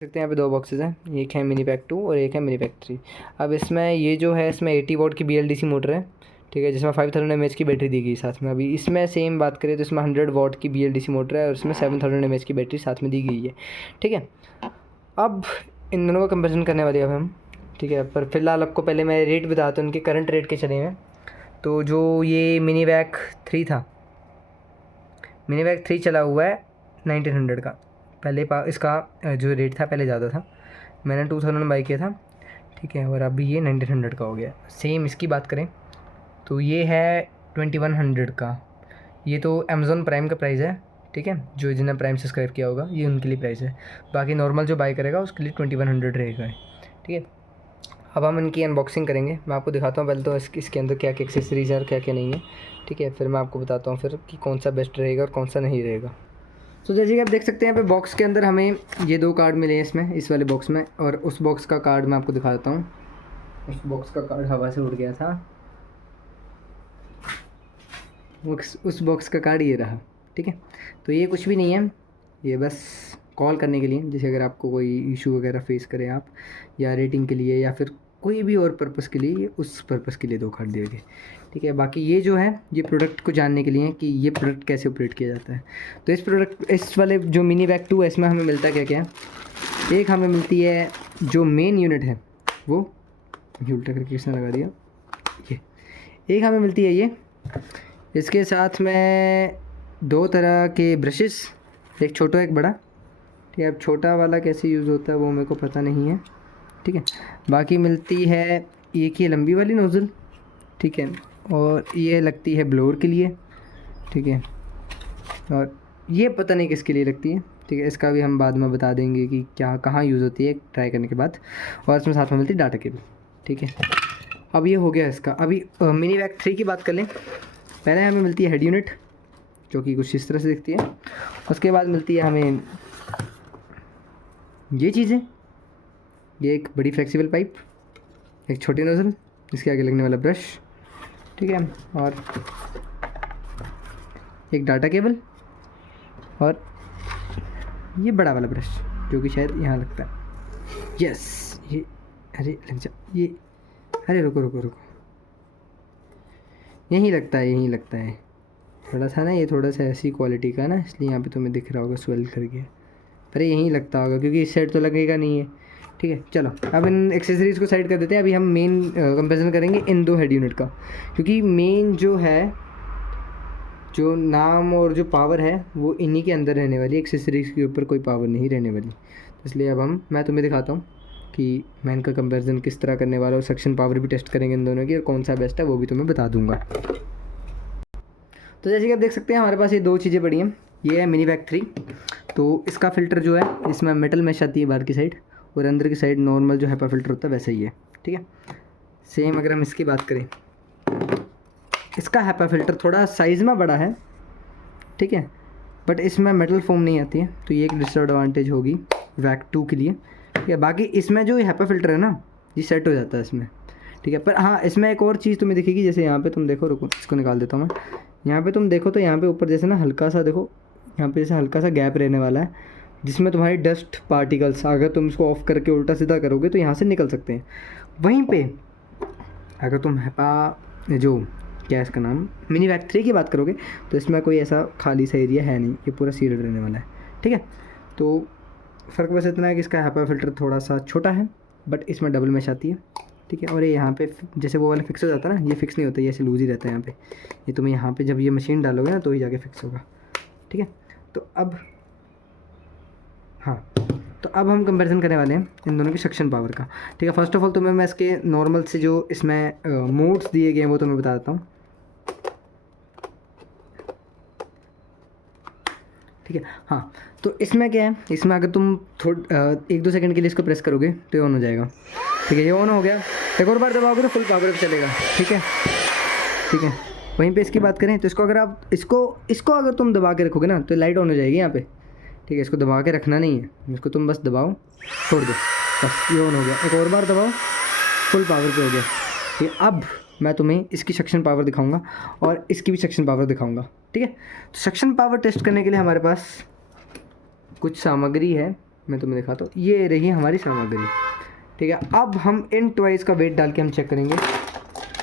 सकते हैं यहाँ पे दो बॉक्सेस हैं, एक है मिनी पैक 2 और एक है मिनी पैक 3। अब इसमें ये जो है इसमें 80 वोल्ट की BLDC मोटर है, ठीक है, जिसमें 5000 mAh की बैटरी दी गई साथ में। अभी इसमें सेम बात करें तो इसमें 100 वॉट की BLDC मोटर है और इसमें 7000 mAh की बैटरी साथ में दी गई है, ठीक है। अब इन दोनों का कंपेरिजन करने वाले अब हम, ठीक है। पर फिलहाल आपको पहले मैं रेट बताता हूँ, उनके करंट रेट के चले हैं। तो जो ये मिनी पैक 3 था, मिनी पैक 3 चला हुआ है 1900 का। पहले इसका जो रेट था पहले ज़्यादा था, मैंने 2000 में बाई किया था, ठीक है। और अभी ये 1900 का हो गया। सेम इसकी बात करें तो ये है 2100 का। ये तो अमेज़ॉन प्राइम का प्राइस है, ठीक है। जो जिन्हें प्राइम सब्सक्राइब किया होगा ये उनके लिए प्राइस है। बाकी नॉर्मल जो बाई करेगा उसके लिए 2100 रहेगा, ठीक है। अब हम इनकी अनबॉक्सिंग करेंगे, मैं आपको दिखाता हूँ पहले तो इसके अंदर क्या क्या एक्सेसरीज़ है और क्या क्या नहीं है, ठीक है। फिर मैं आपको बताता हूँ फिर कि कौन सा बेस्ट रहेगा और कौन सा नहीं रहेगा। तो जैसे कि आप देख सकते हैं यहाँ पे बॉक्स के अंदर हमें ये 2 कार्ड मिले हैं इसमें, इस वाले बॉक्स में, और उस बॉक्स का कार्ड मैं आपको दिखा देता हूँ। उस बॉक्स का कार्ड हवा से उड़ गया था, उस बॉक्स का कार्ड ये रहा, ठीक है। तो ये कुछ भी नहीं है, ये बस कॉल करने के लिए, जैसे अगर आपको कोई इशू वगैरह फेस करें आप, या रेटिंग के लिए या फिर कोई भी और पर्पज़ के लिए, ये उस पर्पज़ के लिए 2 कार्ड दिए गए, ठीक है। बाकी ये जो है ये प्रोडक्ट को जानने के लिए कि ये प्रोडक्ट कैसे ऑपरेट किया जाता है। तो इस वाले जो मिनी पैक 2 है इसमें हमें मिलता क्या क्या है। एक हमें मिलती है जो मेन यूनिट है वो, ये उल्टा करके किसने लगा दिया, ये एक हमें मिलती है ये। इसके साथ में 2 तरह के ब्रशेस, एक छोटा एक बड़ा, ठीक है। अब छोटा वाला कैसे यूज़ होता है वो मेरे को पता नहीं है, ठीक है। बाकी मिलती है एक ये लंबी वाली नोज़ल, ठीक है, और ये लगती है ब्लोअर के लिए, ठीक है। और ये पता नहीं किसके लिए लगती है, ठीक है। इसका भी हम बाद में बता देंगे कि क्या कहाँ यूज़ होती है ट्राई करने के बाद। और इसमें साथ में मिलती है डाटा केबल, ठीक है। अब ये हो गया इसका। अभी मिनी पैक 3 की बात कर लें। पहले हमें मिलती है हेड यूनिट जो कि कुछ इस तरह से दिखती है। उसके बाद मिलती है हमें ये चीज़ें, ये एक बड़ी फ्लेक्सिबल पाइप, एक छोटी नोज़ल, इसके आगे लगने वाला ब्रश, ठीक है, और एक डाटा केबल, और ये बड़ा वाला ब्रश जो कि शायद यहाँ लगता है। यस, ये अरे लग जा, ये अरे रुको रुको रुको, यहीं लगता है, यहीं लगता है। थोड़ा सा ना, ये थोड़ा सा ऐसी क्वालिटी का ना, इसलिए यहाँ पे तुम्हें दिख रहा होगा स्वेल करके। अरे यहीं लगता होगा क्योंकि इस साइड तो लगेगा नहीं है, ठीक है। चलो अब इन एक्सेसरीज़ को साइड कर देते हैं। अभी हम मेन कंपेरिजन करेंगे इन 2 हेड यूनिट का, क्योंकि मेन जो है, जो नाम और जो पावर है वो इन्हीं के अंदर रहने वाली, एक्सेसरीज़ के ऊपर कोई पावर नहीं रहने वाली। तो इसलिए अब मैं तुम्हें दिखाता हूँ कि मैं इनका कंपेरिजन किस तरह करने वाला हूँ। सक्शन पावर भी टेस्ट करेंगे इन दोनों की, और कौन सा बेस्ट है वो भी तुम्हें बता दूँगा। तो जैसे कि आप देख सकते हैं हमारे पास ये 2 चीज़ें पड़ी हैं। ये है मिनी पैक 3। तो इसका फ़िल्टर जो है इसमें मेटल मैश आती है बाहर की साइड, और अंदर की साइड नॉर्मल जो हैपा फ़िल्टर होता है वैसा ही है, ठीक है। सेम अगर हम इसकी बात करें, इसका हैपा फ़िल्टर थोड़ा साइज़ में बड़ा है, ठीक है, बट इसमें मेटल फोम नहीं आती है, तो ये एक डिसएडवांटेज होगी वैक 2 के लिए, ठीक है। बाकी इसमें जो हैपा फ़िल्टर है ना, ये सेट हो जाता है इसमें, ठीक है। पर हाँ, इसमें एक और चीज़ तुम्हें दिखेगी, जैसे यहाँ पे तुम देखो, रुको इसको निकाल देता हूँ मैं। यहाँ पे तुम देखो तो यहाँ पे ऊपर जैसे ना हल्का सा, देखो यहाँ पे जैसे हल्का सा गैप रहने वाला है, जिसमें तुम्हारी डस्ट पार्टिकल्स, अगर तुम इसको ऑफ़ करके उल्टा सीधा करोगे तो यहाँ से निकल सकते हैं। वहीं पे अगर तुम हैपा जो क्या है इसका नाम, मिनी पैक 3 की बात करोगे तो इसमें कोई ऐसा खाली सा एरिया है नहीं, ये पूरा सील्ड रहने वाला है, ठीक है। तो फ़र्क बस इतना है कि इसका हैपा फ़िल्टर थोड़ा सा छोटा है, बट इसमें डबल मैश आती है, ठीक है। और ये यहाँ पे जैसे वो वाला फिक्स हो जाता है ना, ये फिक्स नहीं होता, ये ऐसे लूज ही रहता है यहाँ पे। ये तुम्हें यहाँ पे जब ये मशीन डालोगे ना तो ही जाके फिक्स होगा, ठीक है। तो अब हाँ, तो अब हम कंपैरिजन करने वाले हैं इन दोनों की सक्शन पावर का, ठीक है। फर्स्ट ऑफ ऑल तुम्हें मैं इसके नॉर्मल से जो इसमें मोड्स दिए गए हैं वो तुम्हें बता देता हूँ, ठीक है। हाँ, तो इसमें क्या है, इसमें अगर तुम 1-2 सेकंड के लिए इसको प्रेस करोगे तो ये ऑन हो जाएगा, ठीक है। ये ऑन हो गया, एक और बार दबाओगे तो फुल पावर पे चलेगा, ठीक है, ठीक है। वहीं पे इसकी बात करें तो इसको अगर आप इसको अगर तुम दबा के रखोगे ना तो लाइट ऑन हो जाएगी यहाँ पे, ठीक है। इसको दबा के रखना नहीं है, इसको तुम बस दबाओ, छोड़ दो, बस ये ऑन हो गया। एक और बार दबाओ, फुल पावर पे हो गया, ठीक है। अब मैं तुम्हें इसकी सक्शन पावर दिखाऊंगा और इसकी भी सक्शन पावर दिखाऊंगा, ठीक है। तो सक्शन पावर टेस्ट करने के लिए हमारे पास कुछ सामग्री है, मैं तुम्हें दिखाता हूँ। ये रही हमारी सामग्री, ठीक है। अब हम इन टॉयज़ का वेट डाल के हम चेक करेंगे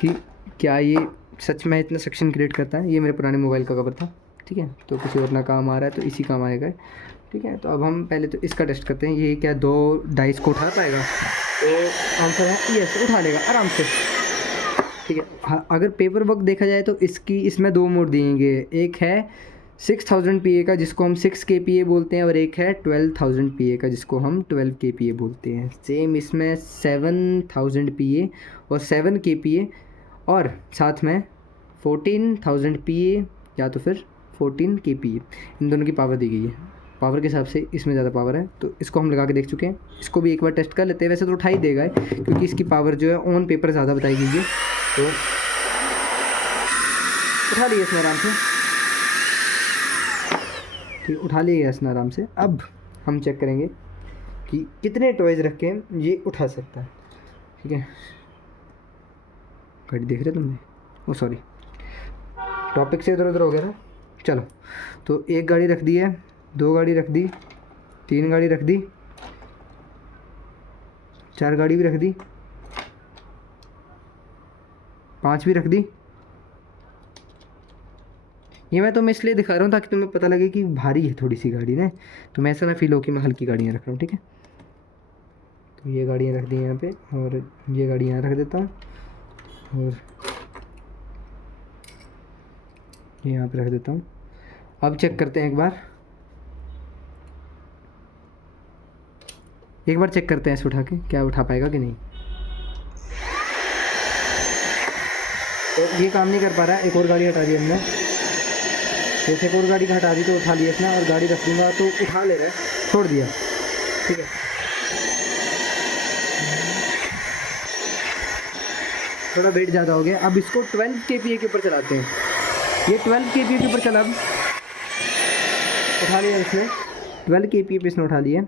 कि क्या ये सच में इतना सेक्शन क्रिएट करता है। ये मेरे पुराने मोबाइल का कवर था, ठीक है, तो किसी और ना काम आ रहा है तो इसी काम आएगा, ठीक है। तो अब हम पहले तो इसका टेस्ट करते हैं, ये क्या 2 डाइस को उठा पाएगा? तो आंसर है यस, उठा लेगा आराम से, ठीक है। हाँ, अगर पेपर वर्क देखा जाए तो इसमें 2 मोड दिएंगे, एक है 6000 PA का जिसको हम 6 kPa बोलते हैं, और एक है 12000 PA का जिसको हम 12 kPa बोलते हैं। सेम इसमें 7000 PA और 7 kPa और साथ में 14000 PA या तो फिर 14 kPa, इन दोनों की पावर दी गई है। पावर के हिसाब से इसमें ज़्यादा पावर है, तो इसको हम लगा के देख चुके हैं। इसको भी एक बार टेस्ट कर लेते हैं। वैसे तो उठा ही देगा क्योंकि इसकी पावर जो है ऑन पेपर ज़्यादा बताई गई है, तो उठा लिया इसने आराम से, ठीक, उठा लिया इसने आराम से। अब हम चेक करेंगे कि कितने टॉयज़ रख के ये उठा सकता है, ठीक है। गाड़ी देख रहे तुमने? ओ सॉरी, टॉपिक से इधर उधर हो गया था। चलो, तो 1 गाड़ी रख दी है, 2 गाड़ी रख दी, 3 गाड़ी रख दी, 4 गाड़ी भी रख दी, 5 भी रख दी। ये मैं तुम्हें इसलिए दिखा रहा हूँ ताकि तुम्हें पता लगे कि भारी है थोड़ी सी गाड़ी ना, तो मैं ऐसा ना फील हो कि मैं हल्की गाड़ियाँ रख रहा हूँ, ठीक है। तो ये गाड़ियाँ रख दी यहाँ पे, और ये गाड़ी यहाँ रख देता हूँ, और ये यहाँ पे रख देता हूँ। अब चेक करते हैं एक बार चेक करते हैं ऐसे उठा के क्या उठा पाएगा कि नहीं। तो ये काम नहीं कर पा रहा है। एक और गाड़ी हटा दी हमने, जैसे एक और गाड़ी का हटा दी तो उठा लिया इसने, और गाड़ी रख दूँगा तो उठा ले रहा है, छोड़ दिया, ठीक है। थोड़ा वेट ज़्यादा हो गया। अब इसको 12 kPa के ऊपर चलाते हैं। ये 12 kPa के ऊपर चला, अब उठा लिया इसने, 12 kPa पे इसने उठा लिया,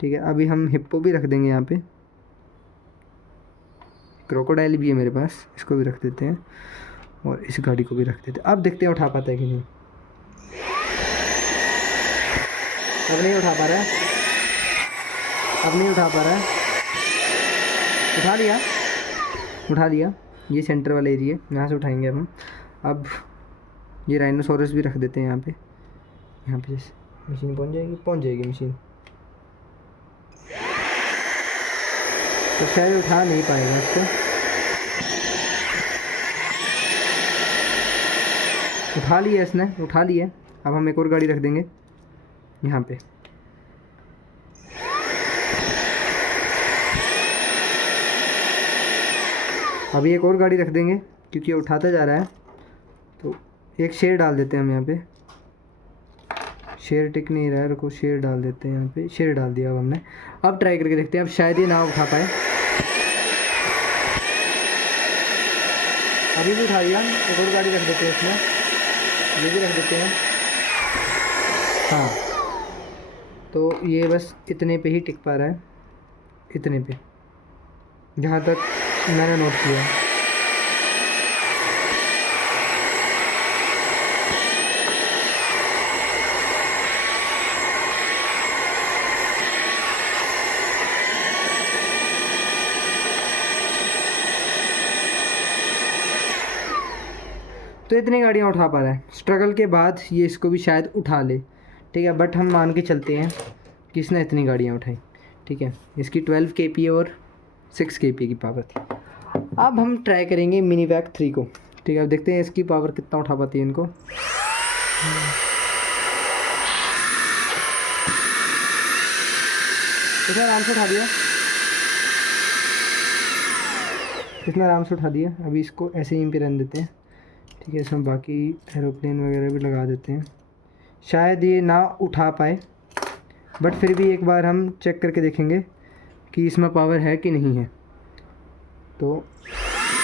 ठीक है। अभी हम हिप्पो भी रख देंगे यहाँ पे, क्रोकोडाइल भी है मेरे पास, इसको भी रख देते हैं, और इस गाड़ी को भी रख देते हैं। अब देखते हैं उठा पाता है कि नहीं। अब नहीं उठा पा रहा है, अब नहीं उठा पा रहा है। उठा लिया। ये सेंटर वाला एरिया, यहाँ से उठाएंगे अब हम। अब ये राइनोसोरस भी रख देते हैं यहाँ पे जैसे मशीन पहुँच जाएगी मशीन, तो शायद उठा नहीं पाएगा इसको। उठा लिया इसने, उठा लिया। अब हम एक और गाड़ी रख देंगे यहाँ पे, अभी एक और गाड़ी रख देंगे क्योंकि ये उठाता जा रहा है। तो एक शेर डाल देते हैं हम यहाँ पे, शेर टिक नहीं रहा है, रुको शेर डाल देते हैं यहाँ पे, शेर डाल दिया अब हमने। अब ट्राई करके देखते हैं, अब शायद ये ना उठा पाए। अभी भी उठा लिया। एक और गाड़ी रख देते हैं इसमें, ये भी रख देते हैं, हाँ। तो ये बस इतने पे ही टिक पा रहा है, इतने पे, जहाँ तक मैंने नोट किया। तो इतनी गाड़ियाँ उठा पा रहा है। स्ट्रगल के बाद ये इसको भी शायद उठा ले, ठीक है। बट हम मान के चलते हैं कि इसने इतनी गाड़ियाँ उठाई, ठीक है। इसकी 12 kPa और 6 kPa की पावर थी। अब हम ट्राई करेंगे मिनीवैक 3 को, ठीक है। अब देखते हैं इसकी पावर कितना उठा पाती है इनको। इसने आराम से उठा दिया, इसने आराम से उठा दिया। अभी इसको ऐसे ही पे रहने देते हैं, ठीक है। इसमें बाकी एरोप्लेन वगैरह भी लगा देते हैं। शायद ये ना उठा पाए, बट फिर भी एक बार हम चेक करके देखेंगे कि इसमें पावर है कि नहीं है। तो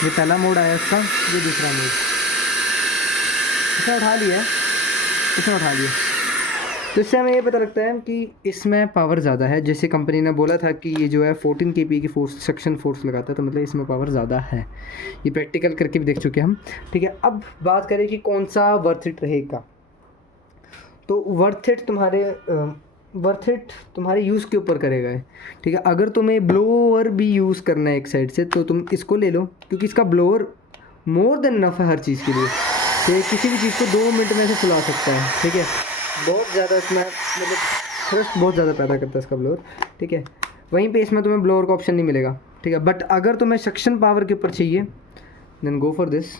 ये पहला मोड आया इसका, ये दूसरा मोड, इसने उठा लिया, इसने उठा लिया। तो इससे हमें ये पता लगता है कि इसमें पावर ज़्यादा है। जैसे कंपनी ने बोला था कि ये जो है 14 kPa की फोर्स सेक्शन फोर्स लगाता है, तो मतलब इसमें पावर ज़्यादा है। ये प्रैक्टिकल करके भी देख चुके हैं हम, ठीक है। अब बात करें कि कौन सा वर्थ इट रहेगा। तो वर्थ इट तुम्हारे वर्थ इट तुम्हारे यूज़ के ऊपर करेगा है, ठीक है। अगर तुम्हें ब्लोअर भी यूज़ करना है एक साइड से तो तुम इसको ले लो, क्योंकि इसका ब्लोअर मोर देन इनफ है हर चीज़ के लिए, कि किसी भी चीज़ को 2 मिनट में से फुला सकता है, ठीक है। बहुत ज़्यादा इसमें मतलब थ्रस्ट बहुत ज़्यादा पैदा करता है इसका ब्लोअर, ठीक है। वहीं पे इसमें तुम्हें ब्लोअर का ऑप्शन नहीं मिलेगा, ठीक है। बट अगर तुम्हें सक्शन पावर के ऊपर चाहिए then go for this,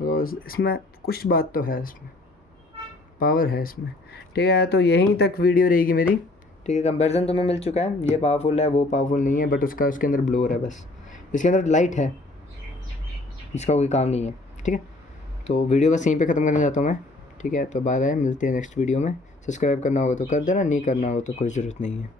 because इसमें कुछ बात तो है, इसमें पावर है इसमें, ठीक है। तो यहीं तक वीडियो रहेगी मेरी, ठीक है। कंपैरिजन तुम्हें मिल चुका है, ये पावरफुल है वो पावरफुल नहीं है, बट उसके अंदर ब्लोअर है बस, इसके अंदर लाइट है, इसका कोई काम नहीं है, ठीक है। तो वीडियो बस यहीं पे ख़त्म करना चाहता हूँ मैं, ठीक है। तो बाय बाय, मिलते हैं नेक्स्ट वीडियो में। सब्सक्राइब करना होगा तो कर देना, नहीं करना होगा तो कोई ज़रूरत नहीं है।